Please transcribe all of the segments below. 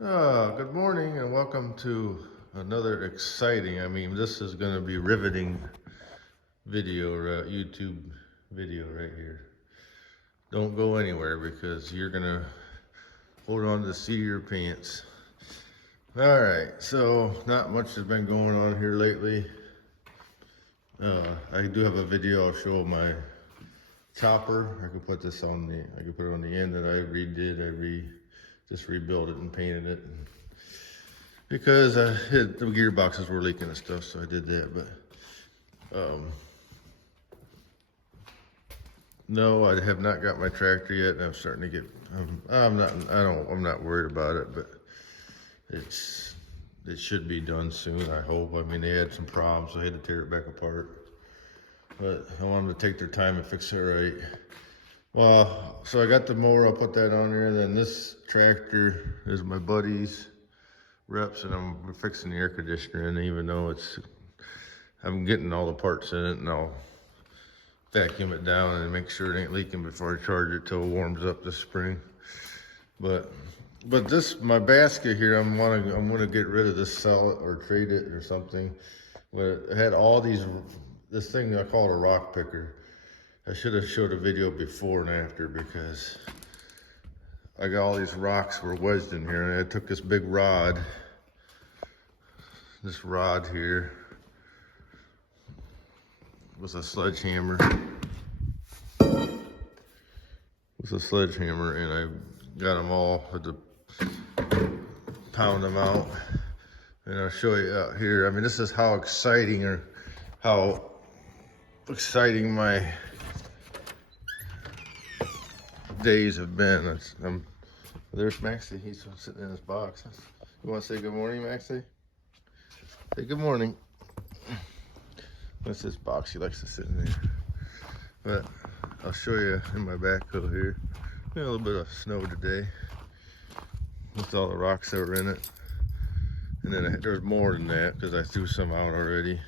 Good morning and welcome to another exciting, this is going to be riveting video, YouTube video right here. Don't go anywhere because you're going to hold on to the seat of your pants. All right, so not much has been going on here lately. I do have a video. I'll show my chopper. I could put this on I could put it on the end that I redid. Just rebuilt it and painted it because the gearboxes were leaking and stuff, so I did that. But no, I have not got my tractor yet, and I'm starting to get. I'm not worried about it, but it should be done soon, I hope. I mean, they had some problems, so I had to tear it back apart. But I want them to take their time and fix it right. Well, so I got the mower, I'll put that on there. Then this tractor is my buddy's reps, and I'm fixing the air conditioner in, even though I'm getting all the parts in it, and I'll vacuum it down and make sure it ain't leaking before I charge it till it warms up this spring. But this, my basket here, I'm gonna get rid of this, sell it or trade it or something. But it had all this thing I call it a rock picker. I should have showed a video before and after, because I got all these rocks were wedged in here, and I took this big rod, here with a sledgehammer, and I got them all, had to pound them out. And I'll show you out here. I mean, this is how exciting my days have been. There's Maxie. He's sitting in his box. You want to say good morning, Maxie? Say good morning. That's his box. He likes to sit in there. But I'll show you in my backhoe here. We had a little bit of snow today with all the rocks that were in it. And then there's more than that because I threw some out already.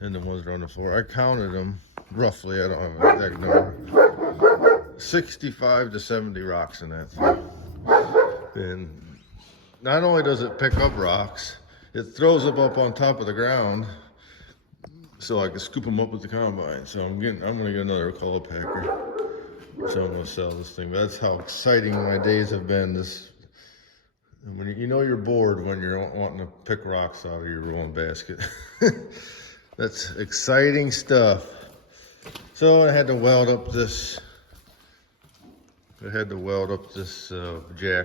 And the ones that are on the floor, I counted them roughly. I don't have an exact number. 65 to 70 rocks in that thing. And not only does it pick up rocks, it throws them up on top of the ground so I can scoop them up with the combine. So I'm gonna get another color packer. So I'm gonna sell this thing. That's how exciting my days have been. When you're bored when you're wanting to pick rocks out of your rolling basket. That's exciting stuff. So I had to weld up this. Jack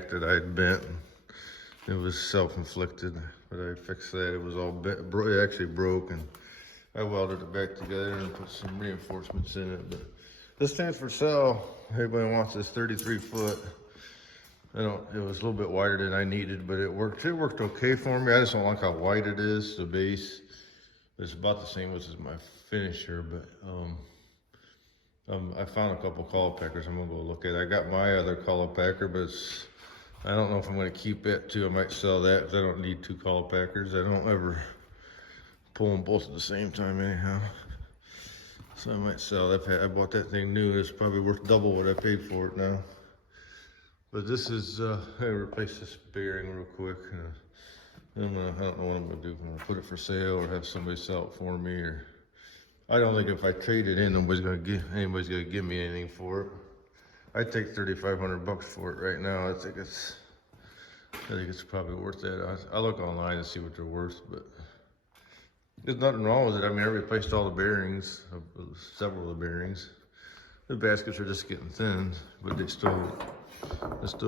that I had bent. It was self-inflicted, but I fixed that. It was all it actually broke, and I welded it back together and put some reinforcements in it. But this thing's for sale. Everybody wants this 33 foot. It was a little bit wider than I needed, but it worked. It worked okay for me. I just don't like how wide it is, the base. It's about the same as my finisher, but I found a couple color packers I'm gonna go look at. I got my other color packer, but I don't know if I'm gonna keep it too. I might sell that because I don't need two color packers. I don't ever pull them both at the same time anyhow. So I might sell that. I bought that thing new. It's probably worth double what I paid for it now. But this is, I replace this bearing real quick. I don't know what I'm gonna do. I'm gonna put it for sale or have somebody sell it for me, or I don't think if I trade it in, anybody's gonna give me anything for it. I'd take $3,500 for it right now. I think it's probably worth that. I look online to see what they're worth, but there's nothing wrong with it. I mean, I replaced all the bearings, several of the bearings. The baskets are just getting thin, but it still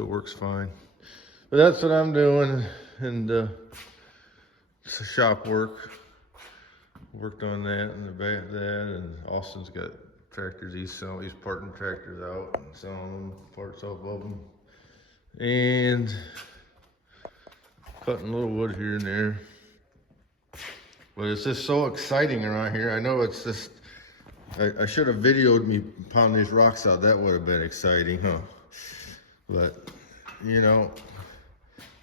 works fine. But that's what I'm doing, and it's shop work. Worked on that and the back of that, and Austin's got tractors. He's parting tractors out and selling them, parts off of them, and cutting a little wood here and there. But it's just so exciting around here. I know it's just, I should have videoed me pounding these rocks out. That would have been exciting, huh? But, not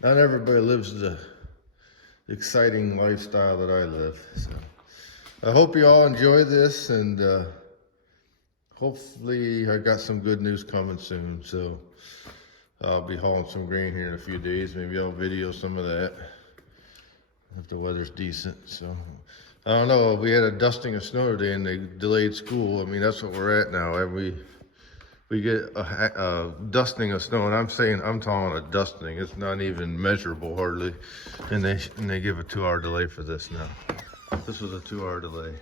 everybody lives the exciting lifestyle that I live. So I hope you all enjoy this, and hopefully I got some good news coming soon. So I'll be hauling some grain here in a few days. Maybe I'll video some of that if the weather's decent. So I don't know. We had a dusting of snow today and they delayed school. I mean, that's what we're at now. We get a dusting of snow, and I'm talking a dusting. It's not even measurable hardly, and they give a 2-hour delay for this now. This was a 2-hour delay,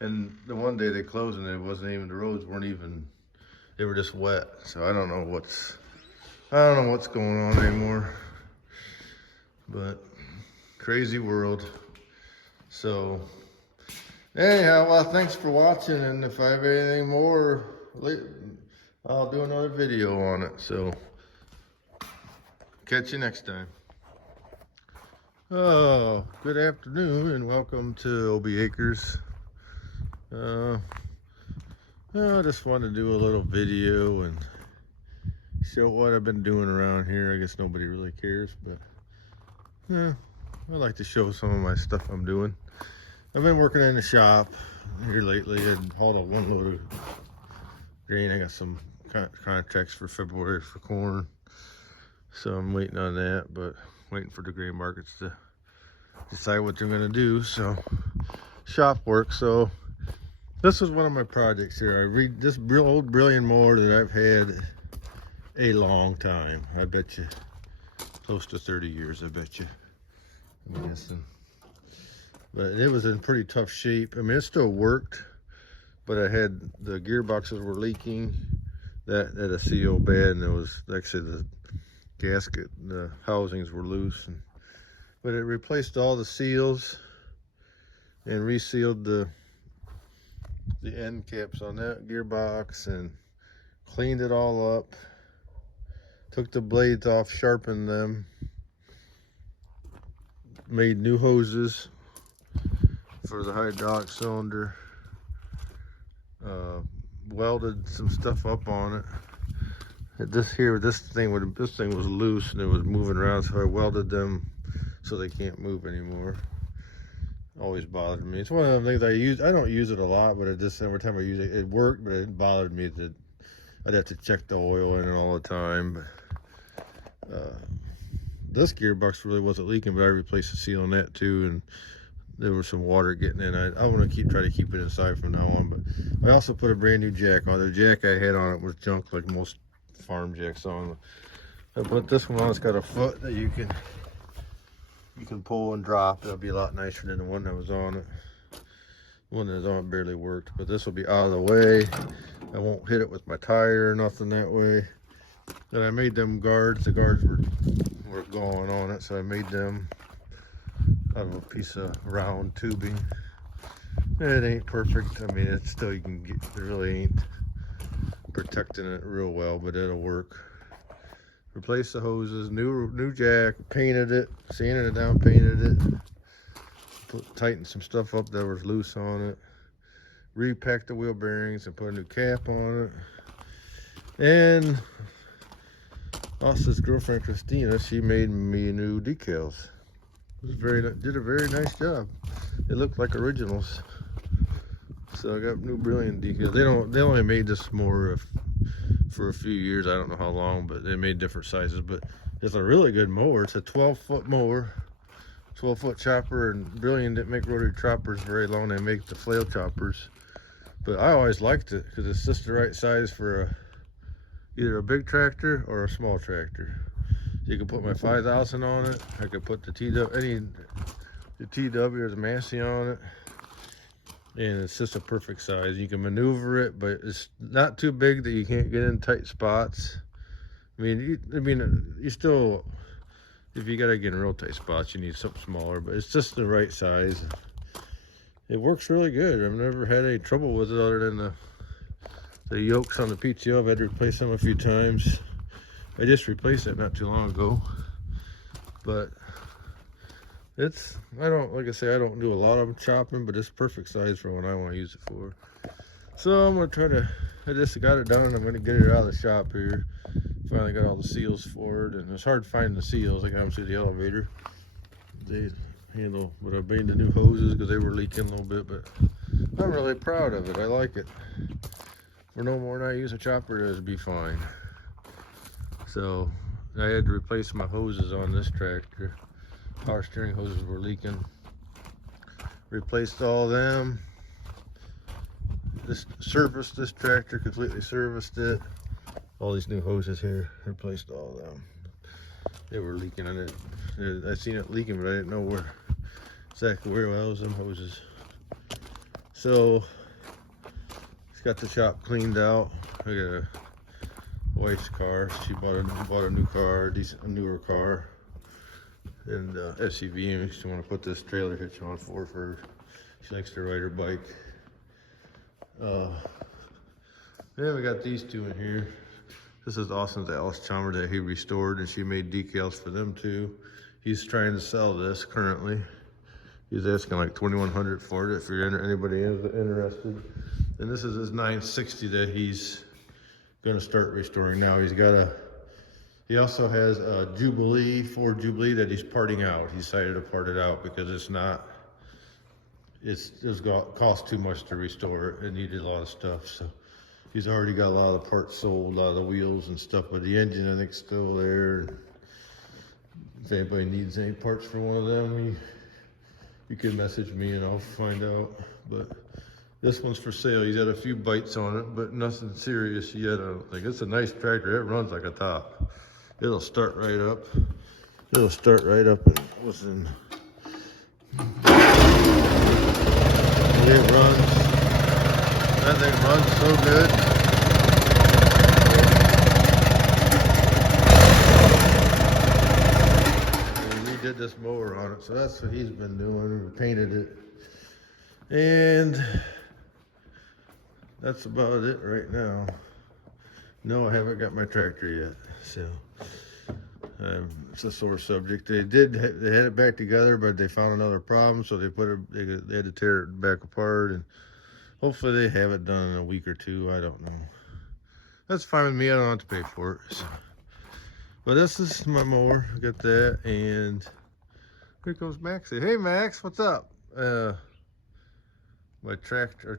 and the one day they closed and it wasn't even, the roads weren't even, they were just wet. So I don't know what's going on anymore, but crazy world. So anyhow, well, thanks for watching, and if I have anything more, I'll do another video on it. So catch you next time. Oh, good afternoon and welcome to OB Acres. I just wanted to do a little video and show what I've been doing around here. I guess nobody really cares, but yeah, I like to show some of my stuff I'm doing. I've been working in the shop here lately and hauled a 1 load of grain. I got some contracts for February for corn, so I'm waiting on that, but waiting for the grain markets to decide what they're going to do. So shop work. So this is one of my projects here. I read this old Brilliant mower that I've had a long time. I bet you close to 30 years, I bet you, I'm guessing. But it was in pretty tough shape. I mean, it still worked, but I had, the gearboxes were leaking. That had a CO bad, and it was actually the gasket, the housings were loose. But it replaced all the seals and resealed the end caps on that gearbox and cleaned it all up. Took the blades off, sharpened them, made new hoses for the hydraulic cylinder, welded some stuff up on it. This thing was loose and it was moving around, so I welded them so they can't move anymore. Always bothered me. It's one of the things I use. I don't use it a lot, but every time I use it, it worked, but it bothered me that I'd have to check the oil in it all the time. But this gearbox really wasn't leaking, but I replaced the seal on that too, and there was some water getting in. I want to try to keep it inside from now on. But I also put a brand new jack on. The jack I had on it was junk, like most farm jacks on. I put this one on. It's got a foot that you can pull and drop. It'll be a lot nicer than the one that was on it. The one that was on it barely worked, but this will be out of the way. I won't hit it with my tire or nothing that way. Then I made them guards. The guards were going on it, so I made them out of a piece of round tubing. It ain't perfect. I mean, it's still, you can get, it really ain't protecting it real well, but it'll work. Replaced the hoses, new jack, painted it, sanded it down, painted it, tightened some stuff up that was loose on it, repacked the wheel bearings and put a new cap on it. And Austin's girlfriend Christina, she made me new decals. Did a very nice job. It looked like originals. So I got new Brilliant decals. They only made this more for a few years. I don't know how long, but they made different sizes. But it's a really good mower. It's a 12-foot mower, 12-foot chopper, and Brilliant didn't make rotary choppers very long. They make the flail choppers. But I always liked it because it's just the right size for either a big tractor or a small tractor. You can put my 5000 on it. I could put the TW or the Massey on it. And it's just a perfect size. You can maneuver it, but it's not too big that you can't get in tight spots. I mean, you still, if you gotta get in real tight spots, you need something smaller, but it's just the right size. It works really good. I've never had any trouble with it other than the yokes on the PTO. I've had to replace them a few times. I just replaced it not too long ago, but like I say, I don't do a lot of chopping, but it's perfect size for what I want to use it for. So I'm gonna I just got it done. I'm gonna get it out of the shop here. Finally got all the seals for it, and it's hard finding the seals. I got them through the elevator. They handle, but I made the new hoses because they were leaking a little bit, but I'm really proud of it. I like it. For no more than I use a chopper, it'd be fine. So I had to replace my hoses on this tractor. Power steering hoses were leaking. Replaced all of them. Just serviced this tractor, completely serviced it. All these new hoses here, replaced all of them. They were leaking on it. I seen it leaking, but I didn't know exactly where it was, them hoses. So, it's got the shop cleaned out. I got a wife's car. She bought a new car, a newer car, and SUV. And she want to put this trailer hitch on for her. She likes to ride her bike. Then we got these two in here. This is Austin's Alice Chalmers that he restored, and she made decals for them too. He's trying to sell this currently. He's asking like $2,100 for it if anybody is interested. And this is his 960 that he's gonna start restoring now. He also has a Jubilee, Ford Jubilee that he's parting out. He decided to part it out because it's cost too much to restore it. It needed a lot of stuff, so he's already got a lot of the parts sold, a lot of the wheels and stuff, but the engine I think is still there. If anybody needs any parts for one of them, you can message me and I'll find out. But this one's for sale. He's had a few bites on it, but nothing serious yet, I don't think. It's a nice tractor. It runs like a top. It'll start right up. It'll start right up and listen. It runs. That thing runs so good. We redid this mower on it, so that's what he's been doing. We painted it. And that's about it right now. No, I haven't got my tractor yet, so it's a sore subject. They had it back together, but they found another problem, so they had to tear it back apart, and hopefully they have it done in a week or two. I don't know. That's fine with me. I don't have to pay for it. So. But this is my mower. I got that, and here comes Max. Hey Max, what's up? My truck, I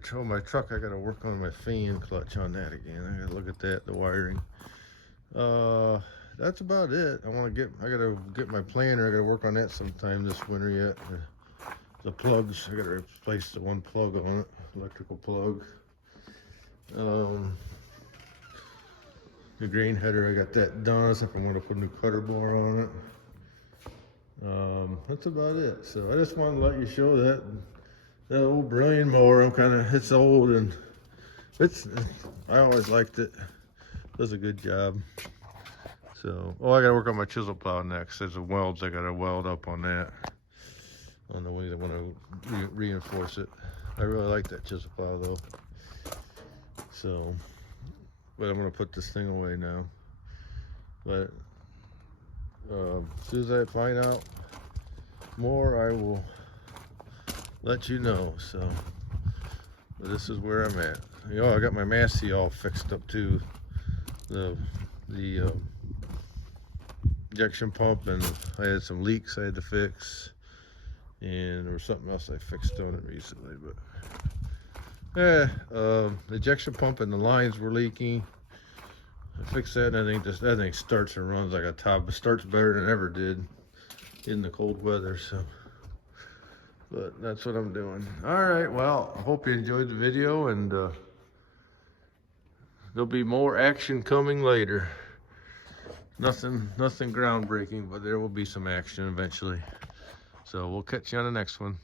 gotta work on my fan clutch on that again. I gotta look at that, the wiring. That's about it. I gotta get my planner. I gotta work on that sometime this winter yet. The plugs, I gotta replace the one plug on it, electrical plug. The grain header, I got that done, except I'm gonna put a new cutter bore on it. That's about it. So I just wanted to let you show that old Brilliant mower. It's old, and I always liked it. Does a good job. So, I gotta work on my chisel plow next. There's the welds I gotta weld up on that. On the wings, I wanna reinforce it. I really like that chisel plow though. So, but I'm gonna put this thing away now. But as soon as I find out more, I will let you know. So, but this is where I'm at. I got my Massey all fixed up too. The injection pump, and I had some leaks I had to fix, and there was something else I fixed on it recently. But the ejection pump and the lines were leaking. I fixed that, and I think that thing starts and runs like a top. It starts better than it ever did in the cold weather. So, but that's what I'm doing. All right, well, I hope you enjoyed the video, and there'll be more action coming later. Nothing groundbreaking, but there will be some action eventually. So we'll catch you on the next one.